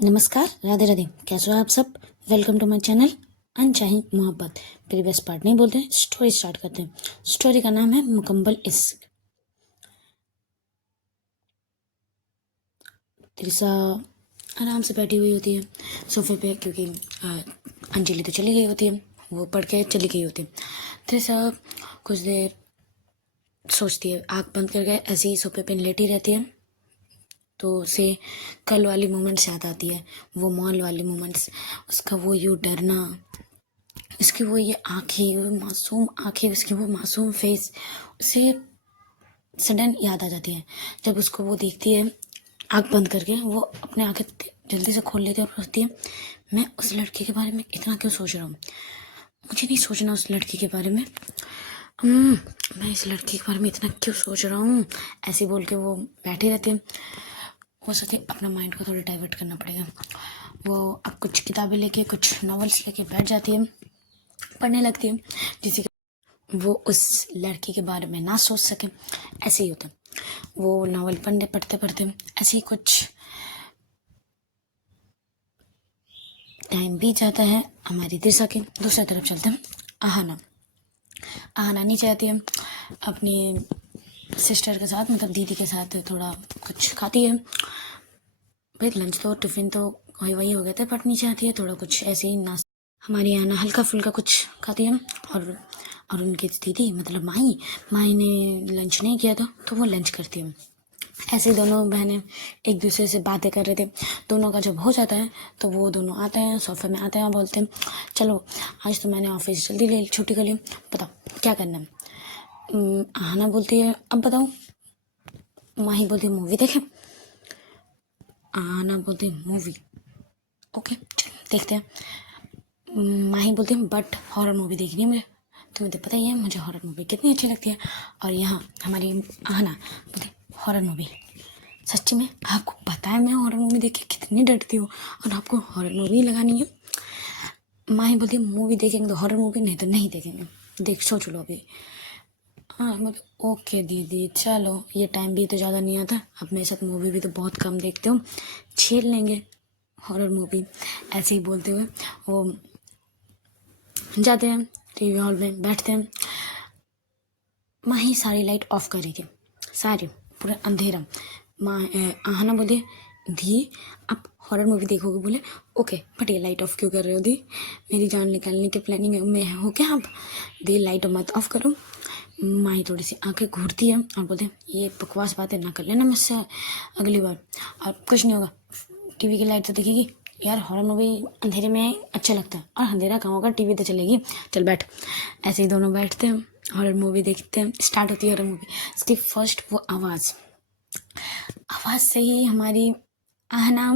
नमस्कार, राधे राधे। कैसे हो आप सब? वेलकम टू माय चैनल अनचाही मोहब्बत। प्रीवियस पार्ट नहीं बोलते हैं, स्टोरी स्टार्ट करते हैं। स्टोरी का नाम है मुकम्मल इश्क। त्रिशा आराम से बैठी हुई होती है सोफे पे, क्योंकि अंजलि तो चली गई होती है, वो पढ़ के चली गई होती है। त्रिशा कुछ देर सोचती है, आँख बंद करके ऐसे ही सोफे पे लेटी रहती है। तो उसे कल वाली मोमेंट्स याद आती है, वो मॉल वाली मोमेंट्स, उसका वो यूँ डरना, इसकी वो ये आँखें, वो मासूम आँखें, उसकी वो मासूम फेस, उसे सडन याद आ जाती है। जब उसको वो देखती है आँख बंद करके, वो अपने आँखें जल्दी से खोल लेती है और सोचती है, मैं उस लड़के के बारे में इतना क्यों सोच रहा हूँ, मुझे नहीं सोचना उस लड़की के बारे में। मैं इस लड़की के बारे में इतना क्यों सोच रहा हूँ, ऐसे बोल के वो बैठी रहती है। वो सोचती है अपना माइंड को थोड़ा डाइवर्ट करना पड़ेगा। वो अब कुछ किताबें लेके, कुछ नॉवेल्स लेके बैठ जाती है, पढ़ने लगती है, जिससे वो उस लड़की के बारे में ना सोच सके। ऐसे ही होता है, वो नावल पढ़ते पढ़ते ऐसे ही कुछ टाइम बीत जाता है। हमारी दिशा के दूसरी तरफ चलते हैं। आहना नीचे आती है, अपनी सिस्टर के साथ, मतलब दीदी के साथ थोड़ा कुछ खाती है। भाई लंच तो टिफ़िन तो वही हो गए थे, बट नीचे आती है थोड़ा कुछ ऐसे ही नाश्ता, हमारी आना हल्का फुल्का कुछ खाती है। और उनकी दीदी मतलब माही ने लंच नहीं किया था, तो वो लंच करती है। ऐसे दोनों बहनें एक दूसरे से बातें कर रहे थे। दोनों का जब हो जाता है तो वो दोनों आते हैं, सोफे में आते हैं और बोलते हैं, चलो आज तो मैंने ऑफिस जल्दी ले छुट्टी कर ली, बताओ क्या करना है। आहना बोलती है अब बताऊँ। माही बोलती है मूवी देखें। आहना बोलती है मूवी, ओके चलो देखते हैं। माही बोलती है बट हॉरर मूवी देखनी है मुझे, तुम्हें तो पता ही है मुझे हॉरर मूवी कितनी अच्छी लगती है। और यहाँ हमारी आहना बोलती हॉरर मूवी, सच्ची में आपको पता है मैं हॉरर मूवी देख के कितनी डरती हूँ, और आपको हॉरर मूवी लगानी है। माही बोलती है मूवी देखेंगे तो हॉरर मूवी, नहीं तो नहीं देखेंगे, देख सोच लो अभी। हाँ मतलब ओके दीदी चलो, ये टाइम भी तो ज़्यादा नहीं आता, अब मेरे साथ मूवी भी तो बहुत कम देखते हो, छेड़ लेंगे हॉरर मूवी। ऐसे ही बोलते हुए वो जाते हैं टीवी हॉल में, बैठते हैं। माही सारी लाइट ऑफ कर रही थी, सारी, पूरा अंधेरा। आहना बोले दी आप हॉरर मूवी देखोगे, बोले ओके बट ये लाइट ऑफ क्यों कर रहे हो दी, मेरी जान निकालने की प्लानिंग में हो क्या आप, दी लाइट मत ऑफ करो। माही थोड़ी सी आंखें घूरती है और बोलते ये बकवास बातें ना कर लेना मुझसे अगली बार, और कुछ नहीं होगा, टीवी की लाइट तो दिखेगी यार, हॉरर मूवी अंधेरे में अच्छा लगता है, और अंधेरा कहाँ होगा, टीवी तो चलेगी, चल बैठ। ऐसे ही दोनों बैठते हैं, हॉरर मूवी देखते हैं। स्टार्ट होती है हॉरर मूवी, उसकी फर्स्ट वो आवाज़ से ही हमारी आहना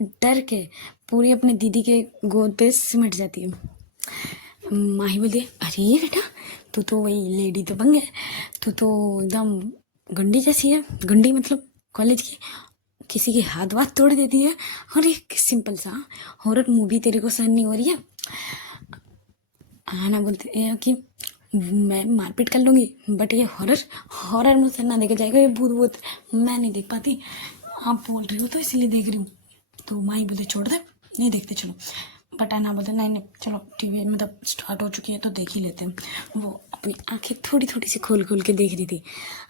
डर के पूरी अपनी दीदी के गोद पे सिमट जाती है। माही बोलती है अरे ये बेटा, तू तो वही लेडी तो बन गया, तू तो एकदम गंडी जैसी है, गंडी मतलब कॉलेज की, किसी के हाथ वाथ तोड़ देती है, और एक सिंपल सा हॉरर मूवी तेरे को सहन नहीं हो रही है। हाँ ना बोलते हैं कि मैं मारपीट कर लूँगी, बट ये हॉरर हॉरर मुझसे ना देखा जाएगा, ये भूत भूत मैं नहीं देख पाती, आप बोल रही हो तो इसलिए देख रही हूँ। तो माही बोलते छोड़ दे, नहीं देखते चलो, बट आना बोलते नहीं नहीं चलो टीवी मतलब स्टार्ट हो चुकी है तो देख ही लेते हैं। वो अपनी आंखें थोड़ी थोड़ी सी खोल खोल के देख रही थी।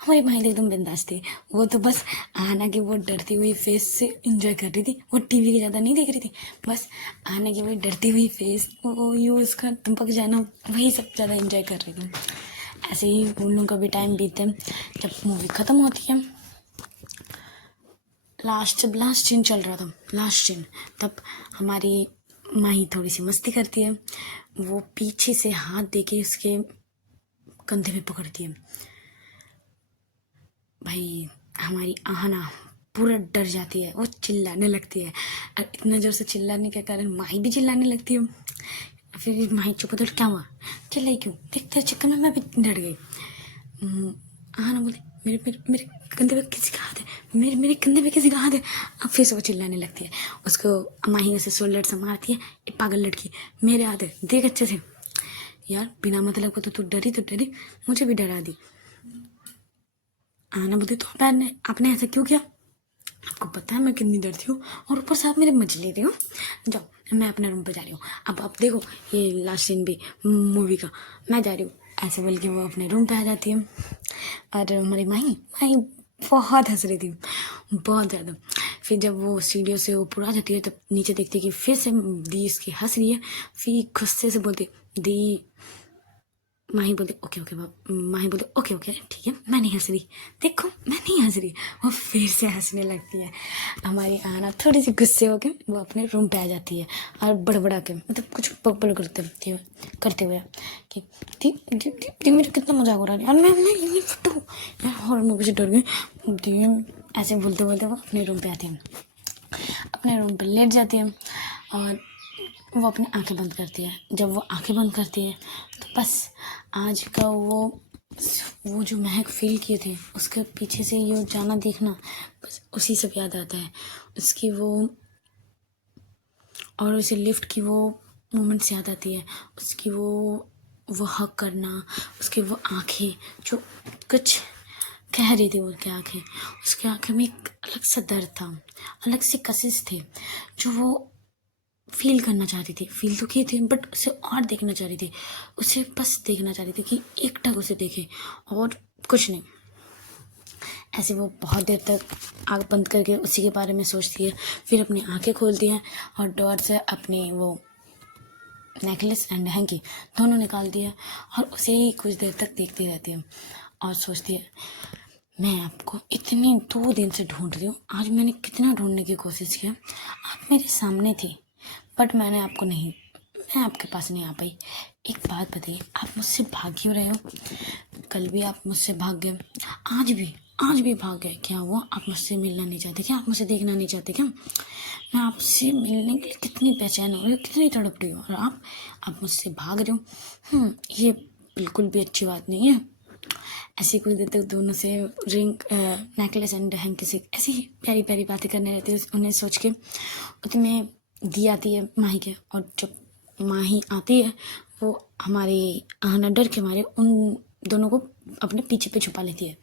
हमारी माही तो एकदम बिंदास थी, वो तो बस आना की वो डरती हुई फेस से इंजॉय कर रही थी, वो टीवी की ज़्यादा नहीं देख रही थी, बस आना की वही डरती हुई फेस, वो यूज़ का टपक जाना, वही सब ज़्यादा इंजॉय कर रही थी। ऐसे ही उन लोगों का भी टाइम बीते, जब मूवी ख़त्म होती है, जब लास्ट सीन चल रहा था, लास्ट सीन, तब हमारी माही थोड़ी सी मस्ती करती है, वो पीछे से हाथ देके उसके कंधे पे पकड़ती है। भाई हमारी आहना पूरा डर जाती है, वो चिल्लाने लगती है, और इतना जोर से चिल्लाने के कारण माही भी चिल्लाने लगती है। फिर माही चुप होती है, क्या हुआ, चिल्लाई क्यों, देखते चक्कर में मैं भी डर गई। आहना बोली मेरे मेरे मेरे कंधे पे किसी का हाथ है, मेरे मेरे कंधे पे किसी का हाथ है। अब फिर से वो चिल्लाने लगती है, उसको माही उसे शोल्डर से मारती है, ये पागल लड़की मेरे हाथ है देख अच्छे से। यार बिना मतलब को तो तू डरी, मुझे भी डरा दी। आना बोलती तो आपने ऐसा क्यों किया, आपको पता है मैं कितनी डरती हूँ, और ऊपर से आप मेरे मजे ले रहे हो। जाओ मैं अपने रूम पे जा रही हूँ। अब आप देखो ये लास्ट सीन भी मूवी का, मैं जा रही हूँ ऐसे बोल के वो अपने रूम पे आ जाती है। और हमारी माही माही बहुत हंस रही थी, बहुत ज़्यादा। फिर जब वो सीढ़ियों से ऊपर आ जाती है तब नीचे देखती है कि फिर से दी इसकी हंस रही है। फिर गुस्से से बोलती दी, माही बोलते ओके ओके माही बोलते ओके ओके ठीक है मैं नहीं हंस रही, देखो मैं नहीं हंस रही। वो फिर से हंसने लगती है। हमारी आना थोड़ी सी गुस्से होके वो अपने रूम पे आ जाती है और बड़बड़ा के मतलब कुछ बकबड़ करते हुए कि दी दी दी दी मेरा कितना मजाक हो रहा है यार, मैं ये फटो यार, हॉरर मूवी से डर गई दी। ऐसे बोलते बोलते वो अपने रूम पे आती है, अपने रूम पे लेट जाती है और वो अपनी आंखें बंद करती है। जब वो आंखें बंद करती है तो बस आज का वो जो महक फील किए थे उसके पीछे से ये जाना देखना बस उसी सब याद आता है। उसकी वो और उसे लिफ्ट की वो मोमेंट्स याद आती है। उसकी वो हक करना, उसकी वो आंखें जो कुछ कह रही थी, वो क्या आंखें, उसकी आंखें में एक अलग सा दर्द था, अलग से कशिश थे जो वो फील करना चाहती थी। फील तो किए थे बट उसे और देखना चाह रही थी, उसे बस देखना चाह रही थी कि एक टक उसे देखे और कुछ नहीं। ऐसे वो बहुत देर तक आँख बंद करके उसी के बारे में सोचती है। फिर अपनी आंखें खोलती है और डोर से अपनी वो नेकलेस एंड हैंकी दोनों निकाल दिया और उसे ही कुछ देर तक देखती रहती है और सोचती है मैं आपको इतनी 2 दिन से ढूंढ रही हूँ, आज मैंने कितना ढूंढने की कोशिश किया, आप मेरे सामने थी बट मैं आपके पास नहीं आ पाई। एक बात बताइए, आप मुझसे भाग क्यों रहे हो? कल भी आप मुझसे भाग गए, आज भी भाग गए। क्या हुआ? आप मुझसे मिलना नहीं चाहते क्या? आप मुझे देखना नहीं चाहते क्या? मैं आपसे मिलने के लिए कितनी बेचैन हो रही हूँ, कितनी तड़प रही हूँ, और आप मुझसे भाग रहे हो। ये बिल्कुल भी अच्छी बात नहीं है। ऐसी कुछ देर तक दोनों से रिंग नेकलेस एंड हैंकी से ऐसी प्यारी प्यारी बातें करने रहते हैं उन्हें सोच के। उतने दी आती है माही के, और जब माही आती है वो हमारी आहना डर के मारे उन दोनों को अपने पीछे पे छुपा लेती है।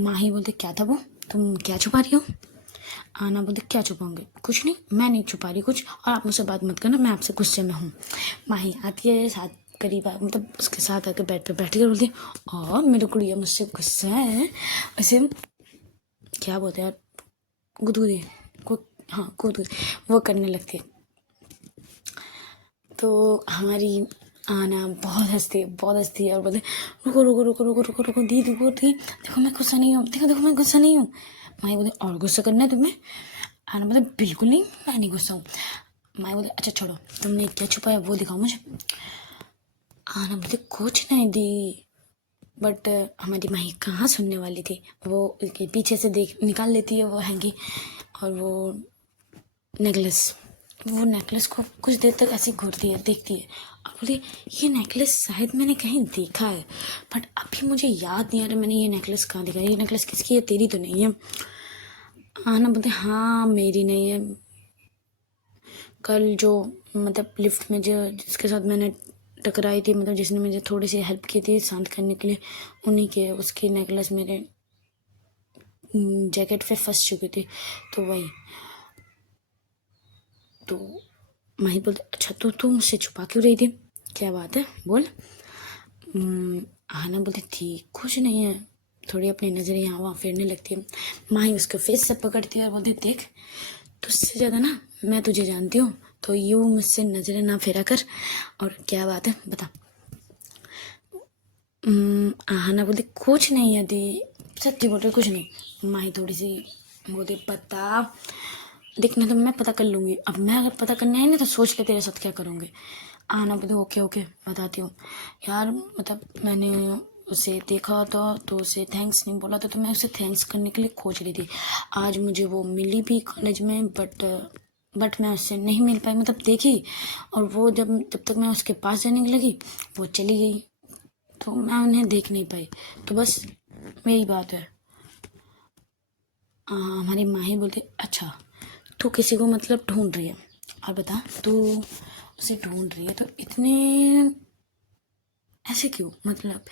माही बोलते क्या था वो, तुम क्या छुपा रही हो? आना बोलते क्या छुपाऊंगे, कुछ नहीं, मैं नहीं छुपा रही कुछ, और आप मुझसे बात मत करना, मैं आपसे गुस्से में हूँ। माही आती है साथ करीब मतलब उसके साथ आके बेड पे बैठी कर बोलती और मेरी कुड़िया मुझसे गुस्सा है, ऐसे क्या बोलते हैं यार, गुदगुदी हाँ गुदगुदी वो करने लगती है। तो हमारी आना बहुत हंसती है और बोलते रुको रुको रुको रुको रुको रुको दी रुको दी, देखो मैं गुस्सा नहीं हूँ, देखो देखो मैं गुस्सा नहीं हूँ। माई बोले और गुस्सा करना है तुम्हें? आना बोले बिल्कुल नहीं, मैं नहीं गुस्सा हूँ। माई बोले अच्छा छोड़ो, तुमने क्या छुपाया वो दिखाओ मुझे। आना बोले कुछ नहीं दी, बट हमारी माही कहाँ सुनने वाली थी, वो उसके पीछे से देख निकाल लेती है वो हैंगी और वो नेकलेस को कुछ देर तक ऐसे घूरती है, देखती है और बोलती ये नेकलेस शायद मैंने कहीं देखा है बट अभी मुझे याद नहीं आ रहा मैंने ये नेकलेस कहाँ देखा है, ये नेकलेस किसकी है, तेरी तो नहीं है? आना बोलते हाँ मेरी नहीं है, कल जो मतलब लिफ्ट में जो जिसके साथ मैंने टकराई थी, मतलब जिसने मुझे थोड़ी सी हेल्प की थी शांत करने के लिए, उन्हीं के उसकी नेकलेस मेरे जैकेट पे फंस चुकी थी, तो वही। तो माही बोलते अच्छा तो तू मुझसे छुपा क्यों रही थी, क्या बात है बोल। आना बोलती थी कुछ नहीं है, थोड़ी अपनी नज़रें यहाँ वहाँ फेरने लगती है। माही उसके फेस से पकड़ती है और बोलती देख तुझसे ज़्यादा ना मैं तुझे जानती हूँ, तो यूँ मुझसे नज़रें ना फेरा कर, और क्या बात है बता। आना बोलती कुछ नहीं है दी, सच्ची बोल रही कुछ नहीं। माही थोड़ी सी बोलती पता देखना तो मैं पता कर लूँगी, अब मैं अगर पता करने आई ना तो सोच ले तेरे साथ क्या करूँगी। आना बोलती ओके ओके बताती हूँ यार, मतलब मैंने उसे देखा था तो उसे थैंक्स नहीं बोला था, तो मैं उसे थैंक्स करने के लिए खोज रही थी। आज मुझे वो मिली भी कॉलेज में बट मैं उससे नहीं मिल पाई, मतलब देखी, और वो जब तक मैं उसके पास जाने लगी वो चली गई, तो मैं उन्हें देख नहीं पाई, तो बस मेरी बात है। हमारी माँ ही बोलती अच्छा तू किसी को मतलब ढूंढ रही है, और बता तू उसे ढूंढ रही है तो इतने ऐसे क्यों, मतलब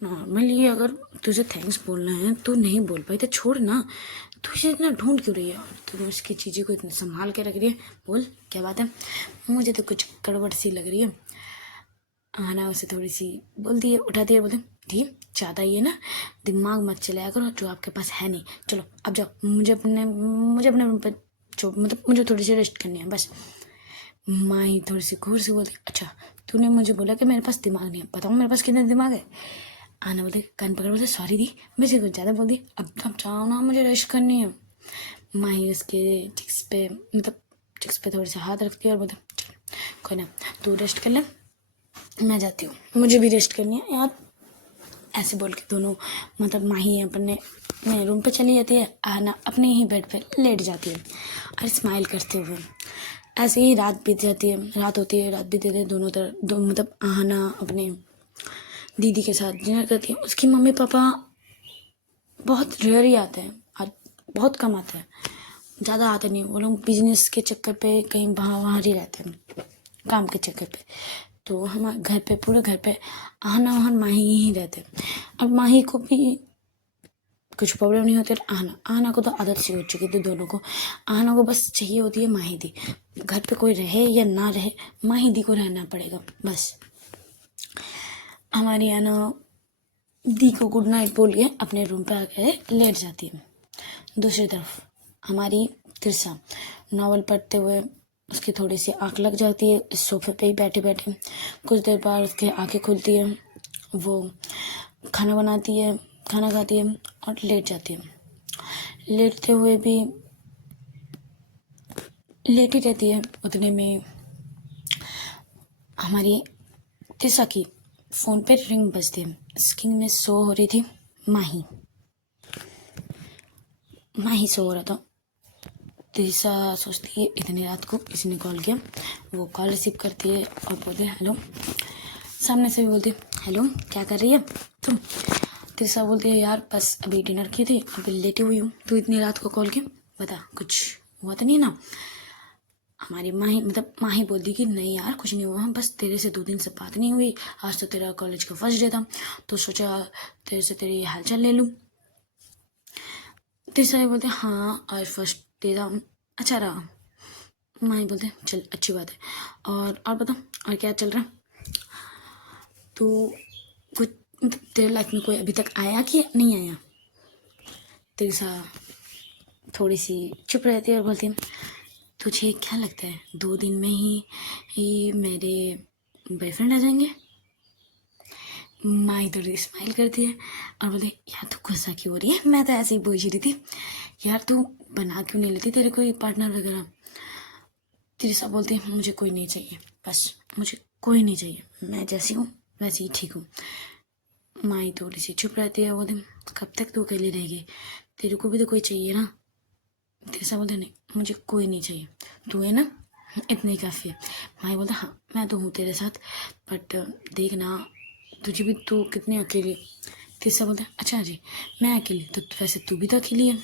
नॉर्मली अगर तुझे थैंक्स बोलना है तो नहीं बोल पाई तो छोड़ ना, तू इसे इतना ढूंढ क्यों रही है? तू उसकी चीज़ें को इतना संभाल के रख रही है। बोल क्या बात है? मुझे तो कुछ गड़बड़ सी लग रही है। आना उसे थोड़ी सी बोलती है, उठाती है, बोलते ठीक ज़्यादा ये ना दिमाग मत चलाया करो जो आपके पास है नहीं। चलो अब जाओ, मुझे अपने रूम पर जो मतलब मुझे थोड़ी सी रेस्ट करनी है बस। माही थोड़ी सी घूर से बोलती अच्छा तूने मुझे बोला कि मेरे पास दिमाग नहीं है, बताऊँ मेरे पास कितना दिमाग है? आना बोलते कान पकड़ बोलते सॉरी दी, मुझे कुछ ज़्यादा बोल दी, अब जाओ ना, मुझे रेस्ट करनी है। माही उसके चिक्स पे मतलब चिक्स पे थोड़ी सा हाथ रखती है और बोलते कोई ना तू रेस्ट कर ले, मैं जाती हूँ, मुझे भी रेस्ट करनी है यार। ऐसे बोल के दोनों मतलब माही अपने रूम पे चली जाती है, आना अपने ही बेड पे लेट जाती है और स्माइल करते हुए। ऐसे ही रात बीत जाती है, रात होती है, रात बीत जाती है, दोनों तरफ मतलब आहना अपने दीदी के साथ डिनर करती है। उसकी मम्मी पापा बहुत रेयर ही आते हैं और बहुत कम आते हैं, ज़्यादा आते नहीं, वो लोग बिजनेस के चक्कर पे कहीं वहाँ ही रहते हैं, काम के चक्कर पे। तो हमारे घर पे पूरे घर पे आहना वहाँ माही ही रहते हैं। और माही को भी कुछ प्रॉब्लम नहीं होती, और आहना को तो आदत सी हो चुकी थी दोनों को। आहना को बस चाहिए होती है माही दी, घर पे कोई रहे या ना रहे माही दी को रहना पड़ेगा बस। हमारी आना दी को गुड नाइट बोल के अपने रूम पे आकर लेट जाती है। दूसरी तरफ हमारी तिरसा नावल पढ़ते हुए उसकी थोड़ी सी आँख लग जाती है इस सोफे पे ही बैठे बैठे। कुछ देर बाद उसकी आँखें खुलती है, वो खाना बनाती है, खाना खाती है और लेट जाती है। लेटते हुए भी लेटी रहती है। उतने में हमारी तिरसा की फ़ोन पे रिंग बजती है। स्क्रीन में शो हो रही थी माही सो हो रहा था। तिरसा सोचती है इतनी रात को किसी ने कॉल किया, वो कॉल रिसीव करती है और बोलती है हेलो। सामने से भी बोलती है हेलो क्या कर रही है तुम? तिरसा बोलती है यार बस अभी डिनर की थी, अभी लेटी हुई हूँ, तू इतनी रात को कॉल किया, बता कुछ हुआ तो नहीं ना? हमारी माही बोलती कि नहीं यार कुछ नहीं हुआ, बस तेरे से 2 दिन से बात नहीं हुई, आज तो तेरा कॉलेज का फर्स्ट डे था तो सोचा तेरे से तेरी हालचाल ले लूँ। तिरसा बोलते हाँ आज फर्स्ट डे था, अच्छा रहा। माही बोलते चल अच्छी बात है, और बता और क्या चल रहा? तो कुछ मतलब तेरे लाइफ में कोई अभी तक आया कि नहीं आया? तिरसा थोड़ी सी चुप रहती है और बोलती है तुझे क्या लगता है 2 दिन में ही मेरे बॉयफ्रेंड आ जाएंगे? माई थोड़ी स्माइल करती है और बोलती यार तू गुस्सा क्यों हो रही है, मैं तो ऐसे ही पूछ रही थी यार, तू बना क्यों नहीं लेती तेरे कोई पार्टनर वगैरह? तिरसा बोलती है मुझे कोई नहीं चाहिए, बस मुझे कोई नहीं चाहिए, मैं जैसी हूँ वैसे ही ठीक हूँ। माई थोड़ी सी चुप रहती है, बोलती कब तक तू अकेली रहेगी, तेरे को भी तो कोई चाहिए ना? तिरसा बोलते नहीं मुझे कोई नहीं चाहिए, तू है ना इतनी काफ़ी है। माई बोलता हाँ मैं तो हूँ तेरे साथ, बट देखना तुझे भी, तू कितनी अकेली। तिरसा बोलता अच्छा जी मैं अकेली, तो वैसे तू भी तो अकेली है,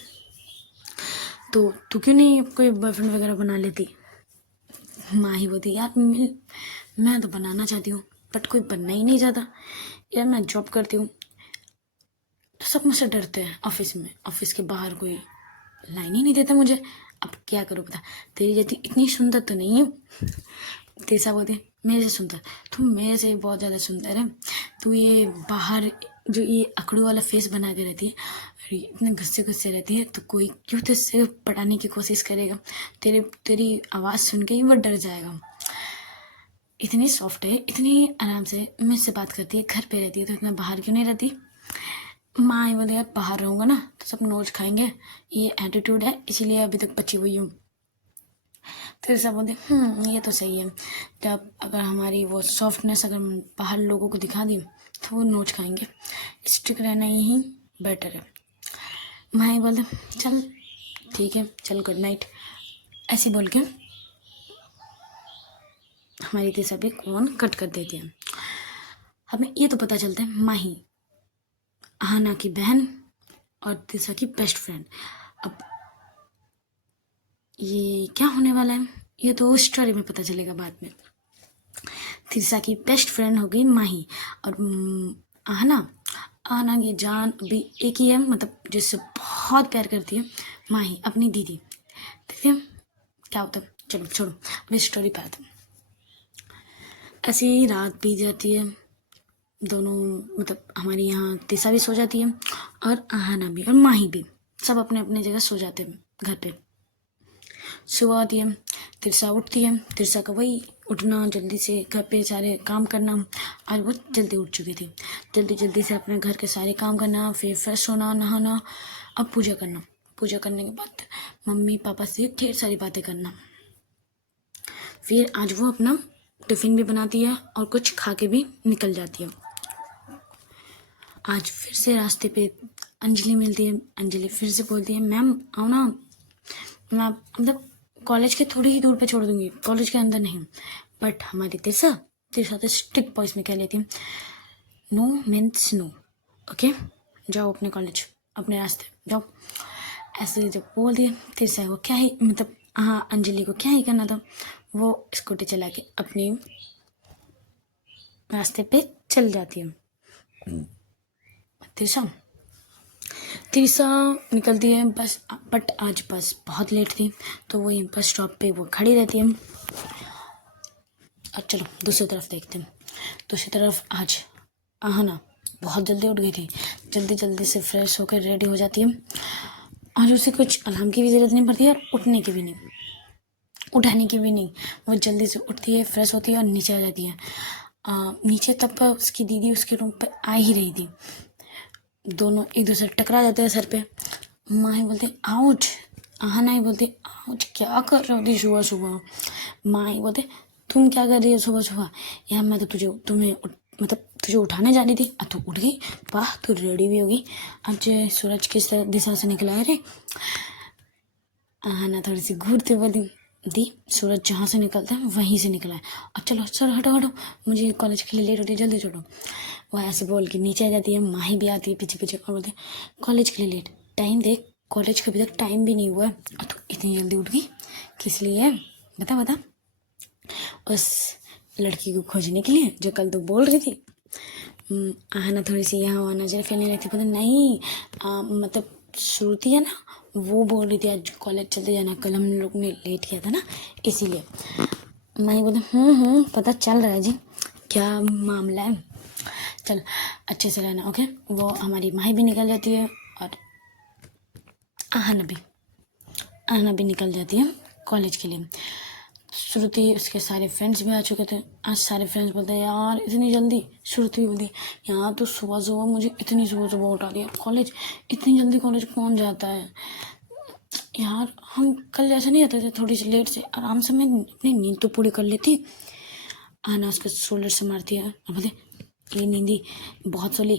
तो तू क्यों नहीं कोई बॉयफ्रेंड वगैरह बना लेती? माही बोलती यार मैं तो बनाना चाहती हूँ बट कोई बनना ही नहीं चाहता यार, मैं जॉब करती हूँ तो सब मुझसे डरते हैं, ऑफिस के बाहर कोई लाइन ही नहीं देता मुझे, अब क्या करूँ बता, तेरी जैसी इतनी सुंदर तो नहीं हूँ। तिरसा बोलती मेरे से सुंदर, तुम मेरे से बहुत ज़्यादा सुंदर है, तू ये बाहर जो ये अकड़ू वाला फेस बना के रहती है और इतने गुस्से गुस्से रहती है, तो कोई क्यों तुझसे पटाने की कोशिश करेगा, तेरी आवाज़ सुन के ही वो डर जाएगा। इतनी सॉफ्ट है, इतनी आराम से मुझसे बात करती है, घर पे रहती है तो इतना बाहर क्यों नहीं रहती? माँ ही बोले यार बाहर रहूँगा ना तो सब नोच खाएंगे, ये एटीट्यूड है इसीलिए अभी तक बची हुई हूँ। फिर सब बोलते ये तो सही है, जब अगर हमारी वो सॉफ्टनेस अगर बाहर लोगों को दिखा दी तो वो नोच खाएंगे, स्ट्रिक्ट रहना यही बेटर है। माँ बोलते चल ठीक है चल गुड नाइट, ऐसे बोल के हमारी तीसरा भी कौन कट कर देती है। हमें ये तो पता चलता है माही आहना की बहन और तीसरा की बेस्ट फ्रेंड। अब ये क्या होने वाला है ये तो स्टोरी में पता चलेगा बाद में। तिरसा की बेस्ट फ्रेंड हो गई माही, और आहना की जान अभी एक ही है, मतलब जिससे बहुत प्यार करती है माही अपनी दीदी। देखते हैं क्या होता है। चलो छोड़ो, अभी स्टोरी पे आते हैं। ऐसे ही रात बीत जाती है, दोनों मतलब हमारी यहाँ तिसा भी सो जाती है और आहाना भी और माही भी, सब अपने अपने जगह सो जाते हैं घर पे। सुबह आती है, तिरसा उठती है। तिरसा का वही उठना, जल्दी से घर पे सारे काम करना। आज वो जल्दी उठ चुकी थी, जल्दी जल्दी से अपने घर के सारे काम करना, फिर फ्रेश होना, नहाना, अब पूजा करना। पूजा करने के बाद मम्मी पापा से ढेर सारी बातें करना। फिर आज वो अपना टिफ़िन भी बनाती है और कुछ खा के भी निकल जाती है। आज फिर से रास्ते पे अंजलि मिलती है। अंजलि फिर से बोलती है, मैम आओ ना, मैं मतलब कॉलेज के थोड़ी ही दूर पे छोड़ दूंगी, कॉलेज के अंदर नहीं। बट हमारी तिरसा तो स्ट्रिक्ट वॉइस में कह लेती है, नो मीन्स नो, ओके, जाओ अपने कॉलेज, अपने रास्ते जाओ। ऐसे जब बोल दिया, तिरसा को क्या ही मतलब, हाँ अंजलि को क्या ही करना था, वो स्कूटी चला के अपनी रास्ते पे चल जाती है। तिरसा तिरसा निकलती है बस, बट आज बस बहुत लेट थी, तो वो यहीं बस स्टॉप पे वो खड़ी रहती है। और चलो दूसरी तरफ देखते हैं। दूसरी तरफ आज आहना बहुत जल्दी उठ गई थी, जल्दी जल्दी से फ्रेश होकर रेडी हो जाती है। आज उसे कुछ अलार्म की भी ज़रूरत नहीं पड़ती है और उठने की भी नहीं, उठाने की भी नहीं। वो जल्दी से उठती है, फ्रेश होती है और नीचे आ जाती है। नीचे तब उसकी दीदी उसके रूम पर आ ही रही थी। दोनों एक दूसरे टकरा जाते हैं सर पे। माँ ही बोलती आउच, आहना ही बोलती आउच, क्या कर रही होती सुबह सुबह। माँ ही बोलते तुम क्या कर रही हो सुबह सुबह, यार मैं तो मतलब तुझे उठाने जा रही थी, अब तू उठ गई, वाह तू रेडी भी होगी, आज सूरज किस दिशा से निकला है रे। आहना थोड़ी सी घूरते बोली, दी सूरज जहाँ से निकलता है वहीं से निकला है, और चलो सर हटो हटो, मुझे कॉलेज के लिए लेट होती है, जल्दी छोड़ो। वो ऐसे बोल के नीचे आ जाती है। माही भी आती है पीछे पीछे और बोलती है कॉलेज के लिए लेट, टाइम देख, कॉलेज का अभी तक टाइम भी नहीं हुआ है और तू इतनी जल्दी उठ गई किस लिए, बता बता। उस लड़की को खोजने के लिए जो कल तो बोल रही थी। आहना थोड़ी सी यहाँ वहाँ नजर फैलने लगती, पता नहीं मतलब श्रुति है ना, वो बोल रही थी आज कॉलेज चलते जाना, कल हम लोग ने लेट किया था ना इसीलिए। मैं बोलती पता चल रहा है जी, क्या मामला है, चल अच्छे से रहना, ओके। वो हमारी माही भी निकल जाती है और आहना भी निकल जाती है कॉलेज के लिए। श्रुति उसके सारे फ्रेंड्स भी आ चुके थे। आज सारे फ्रेंड्स बोलते हैं यार इतनी जल्दी, श्रुति बोलती यार तो सुबह सुबह मुझे इतनी सुबह सुबह उठा दिया, कॉलेज इतनी जल्दी कॉलेज कौन जाता है यार, हम कल जैसे नहीं आते थे, थोड़ी सी लेट से आराम से मैं अपनी नींद तो पूरी कर लेती। आना उसके शोल्डर से मारती है और बोलते ये नींदी बहुत सोली,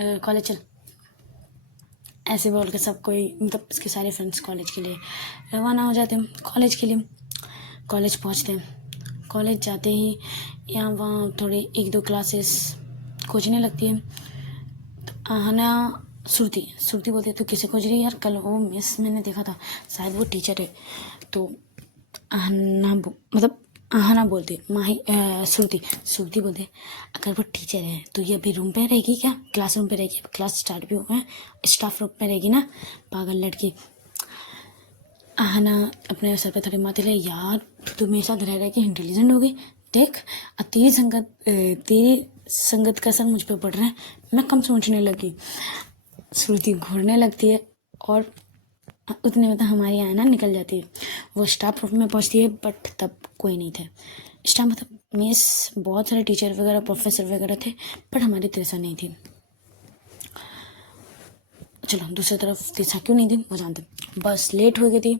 कॉलेज चल। ऐसे बोल के सब कोई मतलब उसके सारे फ्रेंड्स कॉलेज के लिए रवाना हो जाते हैं। कॉलेज के लिए कॉलेज पहुंचते हैं। कॉलेज जाते ही यहाँ वहाँ थोड़े एक दो क्लासेस खोजने लगती है। तो आहना श्रुति बोलती है तो किसे खोज रही है यार, कल वो मिस मैंने देखा था, शायद वो टीचर है। तो आहना बोलती श्रुति बोलती अगर वो टीचर है तो ये अभी रूम पे रहेगी क्या, क्लासरूम पे रहेगी, क्लास स्टार्ट भी हुआ है, स्टाफ रूम पे रहेगी ना, पागल लड़की। आहना अपने सर पे थोड़ी मारती ले, यार तू मेरे साथ रह के इंटेलिजेंट हो गई, देख अब तेरी संगत का असर मुझ पे पड़ रहा है, मैं कम सोचने लगी। श्रुति घूरने लगती है और उतने में तो हमारी आना निकल जाती है। वो स्टाफ रूम में पहुंचती है बट तब कोई नहीं थे। स्टाफ मतलब मेस बहुत सारे टीचर वगैरह प्रोफेसर वगैरह थे बट हमारी तिरसा नहीं थी। चलो दूसरी तरफ तिरसा क्यों नहीं थी वो जानते, बस लेट हो गई थी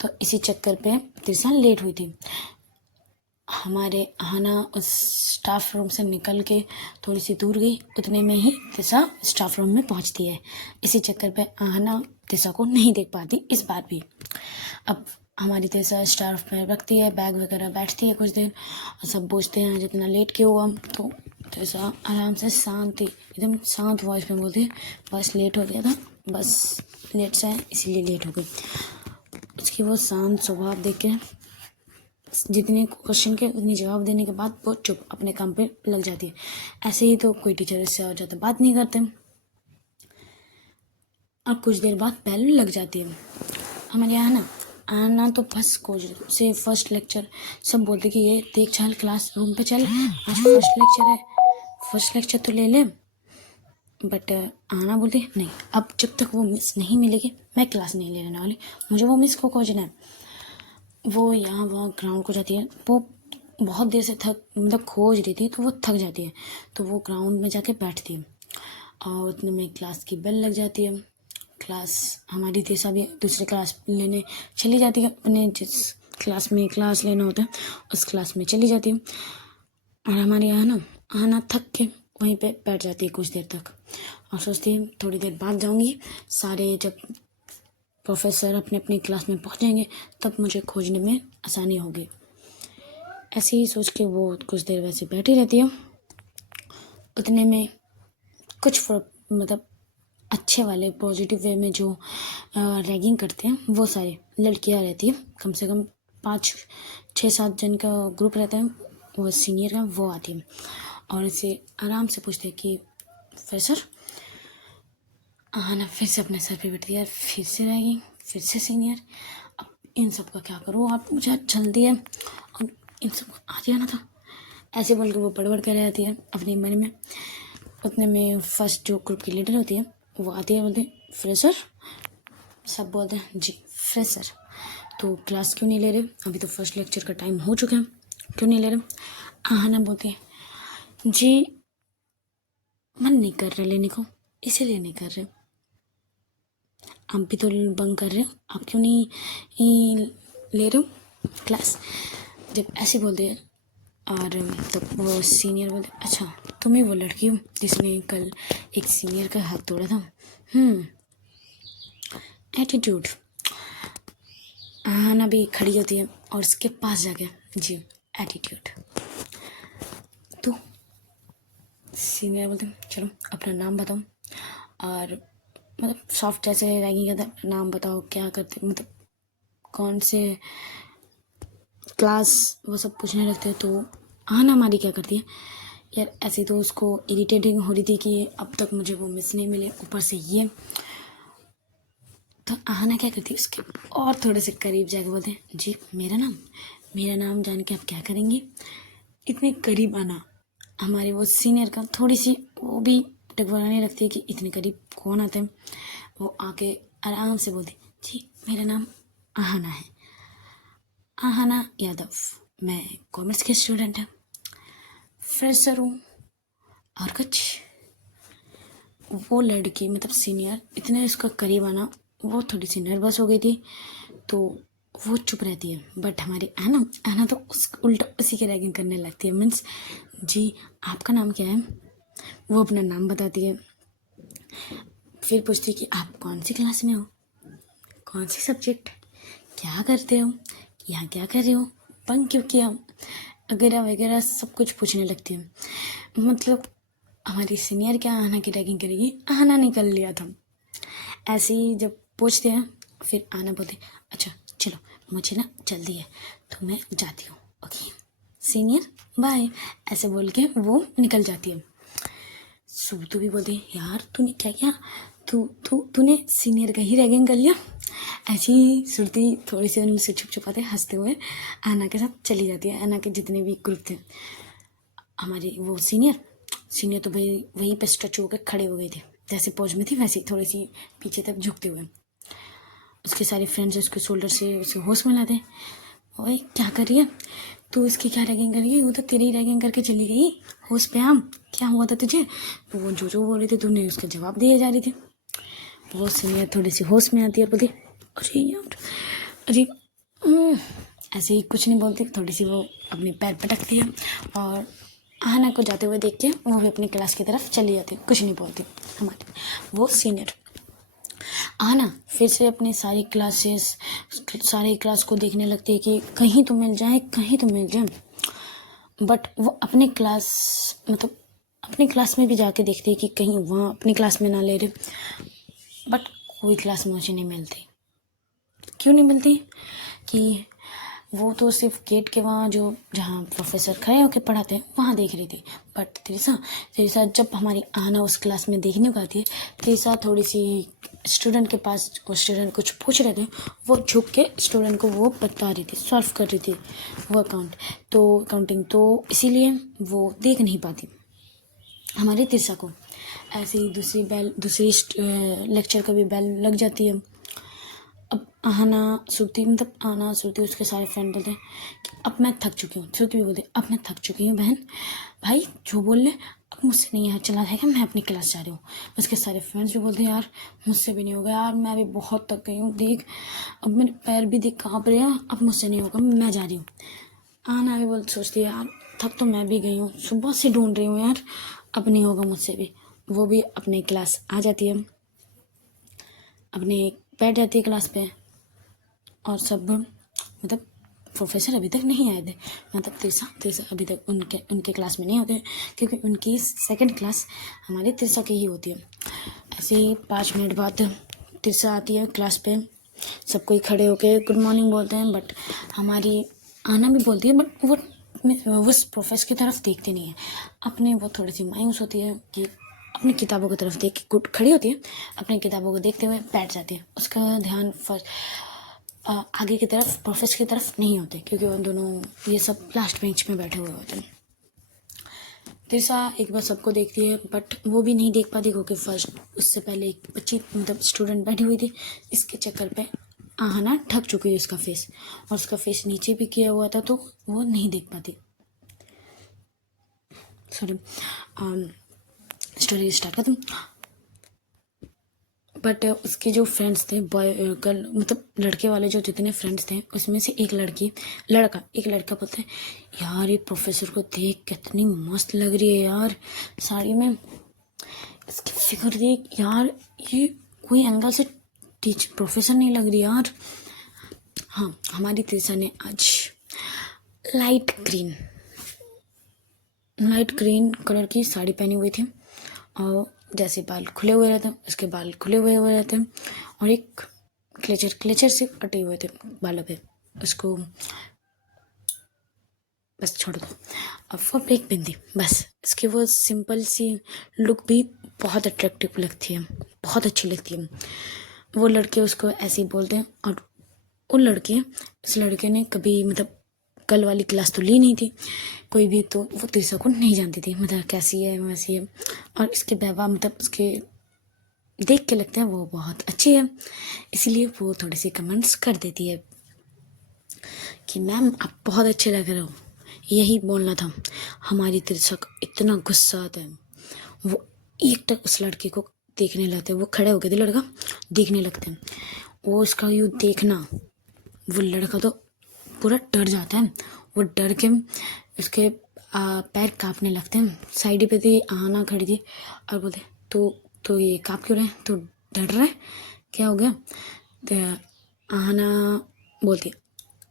तो इसी चक्कर पे तिरसा लेट हुई थी। हमारे आहना उस स्टाफ रूम से निकल के थोड़ी सी दूर गई, उतने में ही तिरसा स्टाफ रूम में पहुंचती है। इसी चक्कर पे आहना तिरसा को नहीं देख पाती इस बार भी। अब हमारी तिरसा स्टाफ में रखती है बैग वगैरह, बैठती है कुछ देर और सब पूछते हैं जितना लेट क्यों हुआ, तो तिरसा आराम से शांति एकदम शांत वॉइस में बोलती है बस लेट हो गया था, बस लेट से इसीलिए लेट हो गई। उसकी वो शांत स्वभाव देख के जितने क्वेश्चन के उतनी जवाब देने के बाद वो चुप अपने काम पे लग जाती है। ऐसे ही तो कोई टीचर इससे और ज़्यादा बात नहीं करते। और कुछ देर बाद बेल लग जाती है। हमारे यहाँ ना आना तो बस खोज से फर्स्ट लेक्चर सब बोलते कि ये देख चल क्लास रूम पे चल, आज फर्स्ट लेक्चर है, फर्स्ट लेक्चर तो ले ले। बट आना बोलते नहीं, अब जब तक वो मिस नहीं मिलेगी मैं क्लास नहीं ले लेने वाली, मुझे वो मिस को खोजना है। वो यहाँ वहाँ ग्राउंड को जाती है, वो बहुत देर से मतलब खोज रही थी तो वो थक जाती है, तो वो ग्राउंड में जाके बैठती है और उतने में क्लास की बेल लग जाती है। क्लास हमारी तेसा भी दूसरे क्लास लेने चली जाती है, अपने जिस क्लास में क्लास लेना होता है उस क्लास में चली जाती है। और हमारे यहाँ ना आना थक के वहीं पे बैठ जाती है कुछ देर तक और सोचती है थोड़ी देर बाद जाऊँगी, सारे जब प्रोफेसर अपने अपनी क्लास में पहुँचेंगे तब मुझे खोजने में आसानी होगी। ऐसे ही सोच के वो कुछ देर वैसे बैठी रहती है। उतने में कुछ मतलब अच्छे वाले पॉजिटिव वे में जो रैगिंग करते हैं वो सारे लड़कियां रहती है, कम से कम 5-6-7 जन का ग्रुप रहता है, वो सीनियर का, वो आती है और इसे आराम से पूछते हैं कि प्रोफेसर ना फिर से अपने सर पे बैठती है, फिर से रैगिंग, फिर से सीनियर, अब इन सब का क्या करूँ, आप मुझे जल्दी है और इन सब आ जाना था, ऐसे बोल के वो बड़बड़ कर रहती है अपने मन में। उतने में फर्स्ट जो ग्रुप की लीडर होती है वो आती है, बोलते फ्रेशर, सब बोलते हैं जी फ्रेशर, तो क्लास क्यों नहीं ले रहे, अभी तो फर्स्ट लेक्चर का टाइम हो चुका है, क्यों नहीं ले रहे। आना बोलती है जी मन नहीं कर रहे लेने को, इसीलिए नहीं कर रहे, आप भी तो बंक कर रहे हो, आप क्यों नहीं ले रहे हो क्लास। जब ऐसे बोलते हैं और तो वो सीनियर बोलते अच्छा तुम ही वो लड़की हो जिसने कल एक सीनियर का हाथ तोड़ा था। एटीट्यूड। आना भी खड़ी होती है और उसके पास जाके जी एटीट्यूड, तो सीनियर बोलते चलो अपना नाम बताओ, और मतलब सॉफ्ट जैसे रैगिंग करता, नाम बताओ क्या करते, मतलब कौन से क्लास, वो सब पूछने लगते हैं। तो आना हमारी क्या करती है यार, ऐसे तो उसको इरिटेटिंग हो रही थी कि अब तक मुझे वो मिस नहीं मिले, ऊपर से ये, तो आना क्या करती है उसके और थोड़े से करीब जाके बोलते हैं जी मेरा नाम जान के आप क्या करेंगे। इतने करीब आना हमारे वो सीनियर का थोड़ी सी वो भी डगमगाने लगती है कि इतने करीब कौन आते हैं। वो आके आराम से बोलते जी मेरा नाम आहाना है, आहाना यादव, मैं कॉमर्स के स्टूडेंट हैं, फ्रेशर हूँ और कुछ। वो लड़की मतलब सीनियर इतने उसका करीब आना, वो थोड़ी सी नर्वस हो गई थी तो वो चुप रहती है। बट हमारी आना तो उस उल्टा उसी की रैगिंग करने लगती है, मीन्स जी आपका नाम क्या है, वो अपना नाम बताती है, फिर पूछती है कि आप कौन सी क्लास में हो, कौन सी सब्जेक्ट, क्या करते हो, यहाँ क्या कर रहे हो, बंक क्यों किया, वगैरह वगैरह सब कुछ पूछने लगती है। मतलब हमारी सीनियर क्या आना की रैगिंग करेगी, आना नहीं कर लिया था। ऐसे ही जब पूछते हैं फिर आना बोलते अच्छा चलो मुझे ना जल्दी है तो मैं जाती हूँ, ओके सीनियर बाय, ऐसे बोल के वो निकल जाती है। सूतू भी बोलती है यार तूने क्या किया, तूने सीनियर का ही रैगिंग कर लिया। ऐसी ही सुरती थोड़ी सी उनसे छुप छुपाते हंसते हुए आना के साथ चली जाती है। आना के जितने भी ग्रुप थे, हमारी वो सीनियर तो भाई वहीं पे स्टैचू होकर खड़े हो गए थे, जैसे पोज में थी वैसे थोड़ी सी पीछे तक झुकते हुए। उसके सारे फ्रेंड्स उसके शोल्डर से उसे होश में लाते, ओए क्या कर रही है तू, इसकी क्या रैगिंग कर रही है, वो तो तेरी रैगिंग करके चली गई, होश पे आम, क्या हुआ था तुझे। तो वो जो बोल रही थी तुमने उसका जवाब दिए जा रही थी। वो सीनियर थोड़ी सी होश में आती है और बोलती अरे यार अरे ऐसे ही कुछ नहीं बोलती, थोड़ी सी वो अपने पैर पटकती है और आना को जाते हुए देख के वो भी अपनी क्लास की तरफ चली जाती है, कुछ नहीं बोलती। हमारी वो सीनियर आना फिर से अपनी सारी क्लास को देखने लगती है कि कहीं तो मिल जाए, कहीं तो मिल जाए। बट वो अपने क्लास मतलब अपनी क्लास में भी जाके देखती है कि कहीं वहाँ अपनी क्लास में ना ले रहे, बट कोई क्लास मुझे नहीं मिलती। क्यों नहीं मिलती कि वो तो सिर्फ गेट के वहाँ जो जहाँ प्रोफेसर खड़े होकर पढ़ाते हैं वहाँ देख रही थी। बट तेरिसा जब हमारी आना उस क्लास में देखने को आती है, तेरिसा थोड़ी सी स्टूडेंट के पास, वो स्टूडेंट कुछ पूछ रहे थे, वो झुक के स्टूडेंट को वो बता रही थी, सॉल्व कर रही थी वो अकाउंटिंग, तो इसीलिए वो देख नहीं पाती हमारी तिरसा को। ऐसे ही दूसरी लेक्चर का भी बेल लग जाती है। अब आना श्रुति उसके सारे फ्रेंड बोलते हैं कि अब मैं थक चुकी हूँ। श्रुति भी बोलती है अब मैं थक चुकी हूँ बहन, भाई जो बोल ले, अब मुझसे नहीं यहाँ चला जाएगा, मैं अपनी क्लास जा रही हूँ। उसके सारे फ्रेंड्स भी बोलते हैं यार मुझसे भी नहीं होगा यार, मैं भी बहुत थक गई हूँ, देख अब मेरे पैर भी देख काँप रहे हैं, अब मुझसे नहीं होगा, मैं जा रही हूँ। आना भी सोचती है यार थक तो मैं भी गई हूँ, सुबह से ढूंढ रही हूँ यार, अब नहीं होगा मुझसे भी। वो भी अपने क्लास आ जाती है, अपने बैठ जाती है क्लास पे, और सब मतलब प्रोफेसर अभी तक नहीं आए थे, मतलब तिरसा अभी तक उनके क्लास में नहीं होते, क्योंकि उनकी सेकंड क्लास हमारी तिरसा की ही होती है। ऐसे ही 5 मिनट बाद तिरसा आती है क्लास पे, सब कोई खड़े होके गुड मॉर्निंग बोलते हैं, बट हमारी आना भी बोलती है, बट वो उस प्रोफेसर की तरफ देखती नहीं है, अपने वो थोड़ी सी मायूस होती है कि अपनी किताबों की तरफ देख के खड़ी होती है, अपनी किताबों को देखते हुए बैठ जाती है। उसका ध्यान आगे की तरफ प्रोफेसर की तरफ नहीं होते, क्योंकि वो दोनों ये सब लास्ट बेंच में बैठे हुए होते हैं। तिरसा एक बार सबको देखती है, बट वो भी नहीं देख पाती, क्योंकि फर्स्ट उससे पहले एक बच्ची मतलब स्टूडेंट बैठी हुई थी, इसके चक्कर पे आहना ढक चुकी है उसका फेस, और उसका फेस नीचे भी किया हुआ था, तो वो नहीं देख पाती। सॉरी, स्टोरी स्टार्ट करती हूँ। बट उसके जो फ्रेंड्स थे, बॉय गर्ल मतलब लड़के वाले जो जितने फ्रेंड्स थे, उसमें से एक लड़का बोलता है यार ये प्रोफेसर को देख कितनी मस्त लग रही है यार साड़ी में, इसकी फिगर देख यार, ये कोई एंगल से प्रोफेसर नहीं लग रही यार। हाँ, हमारी तिरसा ने आज लाइट ग्रीन कलर की साड़ी पहनी हुई थी, और जैसे बाल खुले हुए रहते हैं, उसके बाल खुले हुए रहते हैं, और एक क्लेचर से कटे हुए थे बालों पे, उसको बस छोड़ दो। अब वो ब्रेक पिन थी, बस इसकी वो सिंपल सी लुक भी बहुत अट्रैक्टिव लगती है, बहुत अच्छी लगती है। वो लड़के उसको ऐसे ही बोलते हैं, और इस लड़के ने कभी मतलब कल वाली क्लास तो ली नहीं थी कोई भी, तो वो तिरसा को नहीं जानती थी, मतलब कैसी है वैसी है, और इसके व्यवहार मतलब उसके देख के लगता है वो बहुत अच्छी है, इसीलिए वो थोड़ी सी कमेंट्स कर देती है कि मैम आप बहुत अच्छे लग रहे हो, यही बोलना था। हमारी तिरसा को इतना गुस्सा आता है, वो एक टक उस लड़के को देखने लगते हैं, वो खड़े हो गए थे, लड़का देखने लगते हैं, वो उसका यूँ देखना, वो लड़का तो पूरा डर जाता है, वो डर के उसके पैर कांपने लगते हैं। साइड पे थी आना खड़ी थी, और बोलते तो ये कांप क्यों रहे, तो डर रहा है, क्या हो गया, तो आना बोलती,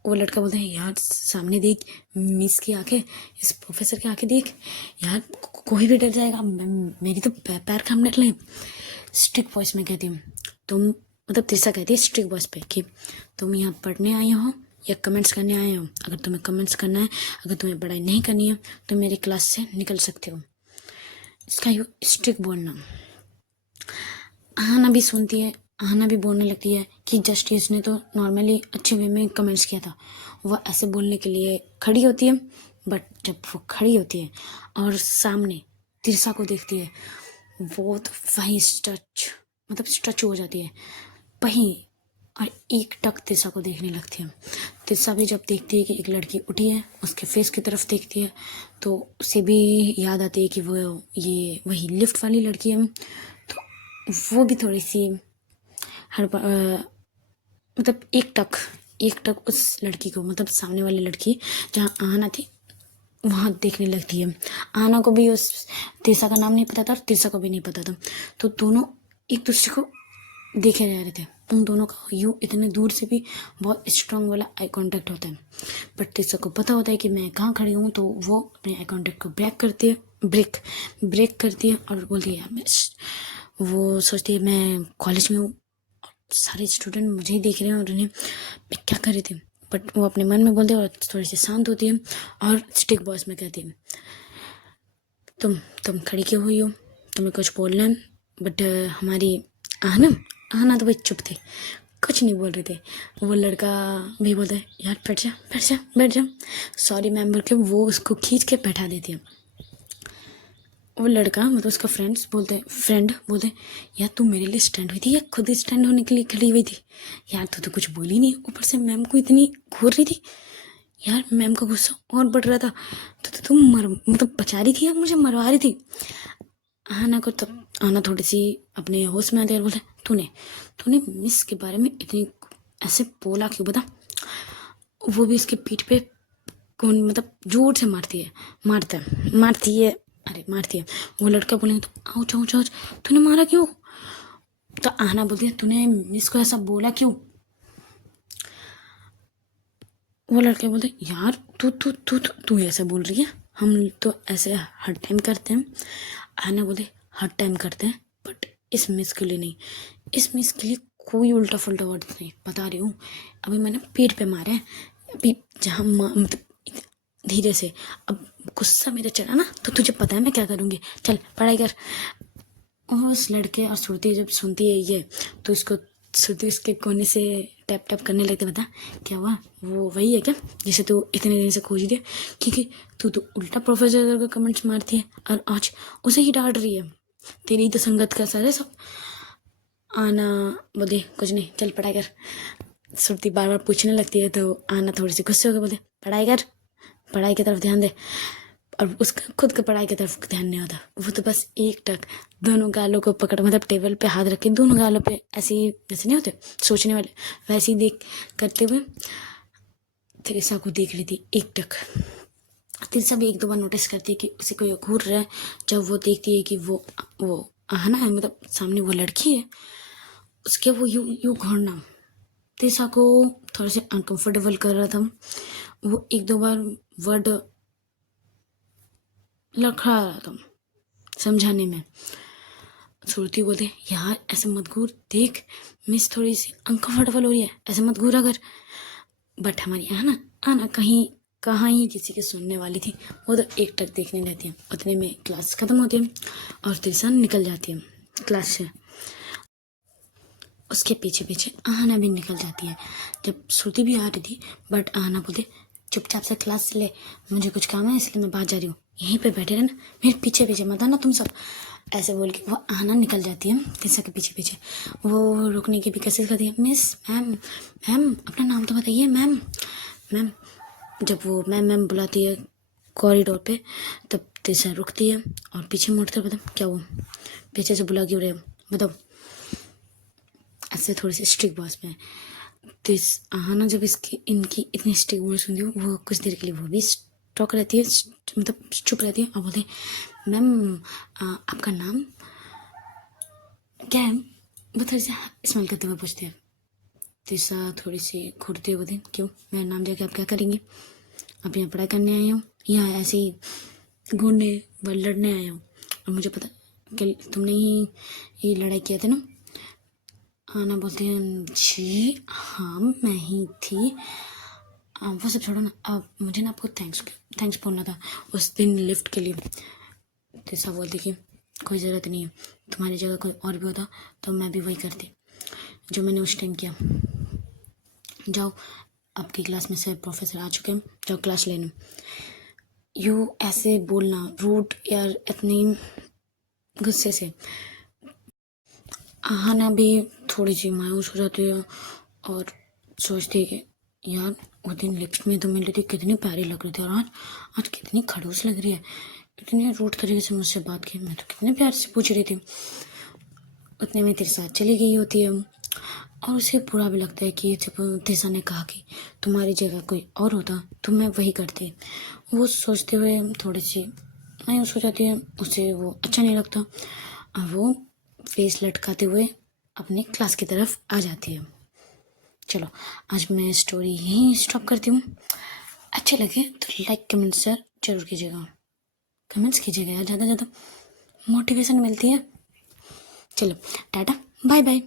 वो लड़का बोलता है यार सामने देख, मिस की आंखें, इस प्रोफेसर की आंखें देख यार, कोई भी डर जाएगा, मेरी तो पैर कांपने लगे। स्ट्रिक्ट वॉइस में कहती हूँ तुम, मतलब तिरसा कहती है स्ट्रिक्ट वॉइस पे कि तुम यहाँ पढ़ने आए हो या कमेंट्स करने आए हो, अगर तुम्हें कमेंट्स करना है, अगर तुम्हें पढ़ाई नहीं करनी है तो मेरी क्लास से निकल सकते हो। इसका यू स्ट्रिक्ट बोलना। आना भी सुनती है, आना भी बोलने लगती है कि जस्टिस ने तो नॉर्मली अच्छे वे में कमेंट्स किया था, वो ऐसे बोलने के लिए खड़ी होती है, बट जब वो खड़ी होती है और सामने तिरसा को देखती है, वो तो वहीं स्टच हो जाती है वहीं, और एक टक तिरसा को देखने लगती है। तिरसा भी जब देखती है कि एक लड़की उठी है, उसके फेस की तरफ देखती है, तो उसे भी याद आती है कि वो ये वही लिफ्ट वाली लड़की है, तो वो भी थोड़ी सी मतलब एक टक उस लड़की को, मतलब सामने वाली लड़की जहाँ आना थी वहाँ देखने लगती है। आना को भी उस तिरसा का नाम नहीं पता था और तिरसा को भी नहीं पता था, तो दोनों एक दूसरे को देखे रह रहे थे। उन दोनों का यूँ इतने दूर से भी बहुत स्ट्रांग वाला आई कांटेक्ट होता है, बट तिरसा को पता होता है कि मैं कहाँ खड़ी हूँ, तो वो अपने आई कांटेक्ट को ब्रेक करती है और बोलती है यार मैं, वो सोचती है मैं कॉलेज में हूँ, सारे स्टूडेंट मुझे ही देख रहे हैं और उन्हें मैं क्या कर रही थी, बट वो अपने मन में बोलते हैं और थोड़ी सी शांत होती है और स्टिक बॉस में कहती है तुम खड़ी क्यों हुई हो, तुम्हें कुछ बोलना है। बट हमारी आहना तो भाई चुप थी, कुछ नहीं बोल रहे थे। वो लड़का भी बोलता है यार बैठ जा। सॉरी मैम बोल के वो उसको खींच के बैठा देती है। वो लड़का मतलब उसका फ्रेंड बोलते यार तू मेरे लिए स्टैंड हुई थी या खुद ही स्टैंड होने के लिए खड़ी हुई थी यार, तू तो कुछ बोली नहीं, ऊपर से मैम को इतनी घूर रही थी यार, मैम का गुस्सा और बढ़ रहा था। तो तुम मतलब बचा रही थी या मुझे मरवा रही थी। आना थोड़ी सी अपने होश में आती है और बोलते तूने मिस के बारे में इतनी ऐसे बोला क्यों, बता। वो भी इसके पीठ पे कौन मतलब जोर से मारती है। वो लड़का बोलेंगे तो आउच तूने मारा क्यों। तो आहना बोलती है तूने मिस को ऐसा बोला क्यों। वो लड़के बोलते यार तू ऐसे बोल रही है, हम तो ऐसे हर टाइम करते हैं। आहना बोलते हर टाइम करते हैं बट इस मिस के लिए नहीं, इस मिस के लिए कोई उल्टा फुल्टा वर्ड नहीं, बता रही हूँ। अभी मैंने पीठ पे मारे हैं, अभी जहाँ मतलब धीरे से, अब गुस्सा मेरा चढ़ा ना तो तुझे पता है मैं क्या करूँगी, चल पढ़ाई कर। और उस लड़के और श्रुति जब सुनती है ये तो इसको श्रुति उसके कोने से टैप टैप करने लगते, बता क्या हुआ, वो वही है क्या जिसे तू इतने दिन से खोज रही है, क्योंकि तू तो उल्टा प्रोफेसर को कमेंट्स मारती है और आज उसे ही डांट रही है, तेरी तो संगत का असर है सब। आना बोले कुछ नहीं चल पढ़ाई कर। श्रुति बार बार पूछने लगती है तो आना थोड़ी सी गुस्से होकर बोले पढ़ाई कर, पढ़ाई की तरफ ध्यान दे। और उसका खुद का पढ़ाई की तरफ ध्यान नहीं होता, वो तो बस एक टक दोनों गालों को पकड़ मतलब टेबल पे हाथ रख के दोनों गालों पे ऐसे ही जैसे नहीं होते सोचने वाले वैसे ही देख करते हुए तिरसा को देख रही थी एक टक। तिरसा भी एक दो बार नोटिस करती है कि उसे कोई घूर रहा है। जब वो देखती है कि वो आहना है मतलब सामने वो लड़की है, उसके वो यू घूरना तिरसा को थोड़ा से अनकंफर्टेबल कर रहा था। वो एक दो बार वर्ड लड़खड़ा रहा था समझाने में। श्रुति बोलते यार ऐसे मत घूर, देख मिस थोड़ी सी अनकंफर्टेबल हो रही है, ऐसे मत घूरा कर। बट हमारी आना कहाँ ही किसी की सुनने वाली थी, वो तो एक टक देखने रहती है। उतने में क्लास खत्म होती है और तिरसा निकल जाती है क्लास से। उसके पीछे पीछे आहना भी निकल जाती है। जब श्रुति भी आ रही थी बट आहना बोलते चुपचाप से क्लास से ले, मुझे कुछ काम है इसलिए मैं बाहर जा रही हूँ, यहीं पे बैठे रहना, मेरे पीछे पीछे मत आना तुम सब। ऐसे बोल के वो आहना निकल जाती है तिरसा के पीछे पीछे। वो रुकने की भी कोशिश करती है, मिस मैम अपना नाम तो बताइए मैम। जब वो मैम बुलाती है कॉरिडोर पे तब तिरसा रुकती है और पीछे मुड़कर बता क्या हुआ, पीछे से बुला क्यों रहे हो बताओ। ऐसे थोड़ी सी स्ट्रिक्ट बॉस में आहना जब इनकी इतनी स्ट्रिक्ट बॉस सुनती हो वो कुछ देर के लिए वो भी स्टॉक रहती है मतलब चुप रहती है और बोलते मैम आपका नाम क्या है, वो थोड़ी सी स्माइल करते हुए पूछती है। तिरसा थोड़ी सी घूरते हुए बोलती क्यों, मेरा नाम जाके आप क्या करेंगी, आप यहाँ पढ़ाई करने आए हो या ऐसे ही घूरने व लड़ने आए हो, और मुझे पता कि तुमने ही ये लड़ाई किया था ना। आना बोलती है जी हाँ मैं ही थी। वो सब छोड़ो ना, अब मुझे ना आपको थैंक्स बोलना था उस दिन लिफ्ट के लिए। तिरसा बोलती कि कोई ज़रूरत नहीं है, तुम्हारी जगह कोई और भी होता तो मैं भी वही करती जो मैंने उस टाइम किया। जाओ आपकी क्लास में से प्रोफेसर आ चुके हैं, जाओ क्लास लेने। यू ऐसे बोलना रूट यार इतनी गुस्से से आहना भी थोड़ी सी मायूस हो जाती है और सोचती है कि यार वो दिन लिफ्ट में तो मिली थी कितनी प्यारी लग रही थी और आज कितनी खड़ूस लग रही है, इतनी रूट तरीके से मुझसे बात की, मैं तो कितने प्यार से पूछ रही थी। उतने में तिरसा चली गई होती है और उसे बुरा भी लगता है कि जब तिरसा ने कहा कि तुम्हारी जगह कोई और होता तो मैं वही करती। वो सोचते हुए थोड़ी सी मायूस हो जाती है, उसे वो अच्छा नहीं लगता और वो फेस लटकाते हुए अपने क्लास की तरफ आ जाती है। चलो आज मैं स्टोरी यहीं स्टॉप करती हूँ। अच्छे लगे तो लाइक कमेंट शेयर जरूर कीजिएगा, कमेंट्स कीजिएगा यार, ज़्यादा मोटिवेशन मिलती है। चलो टाटा बाय बाय।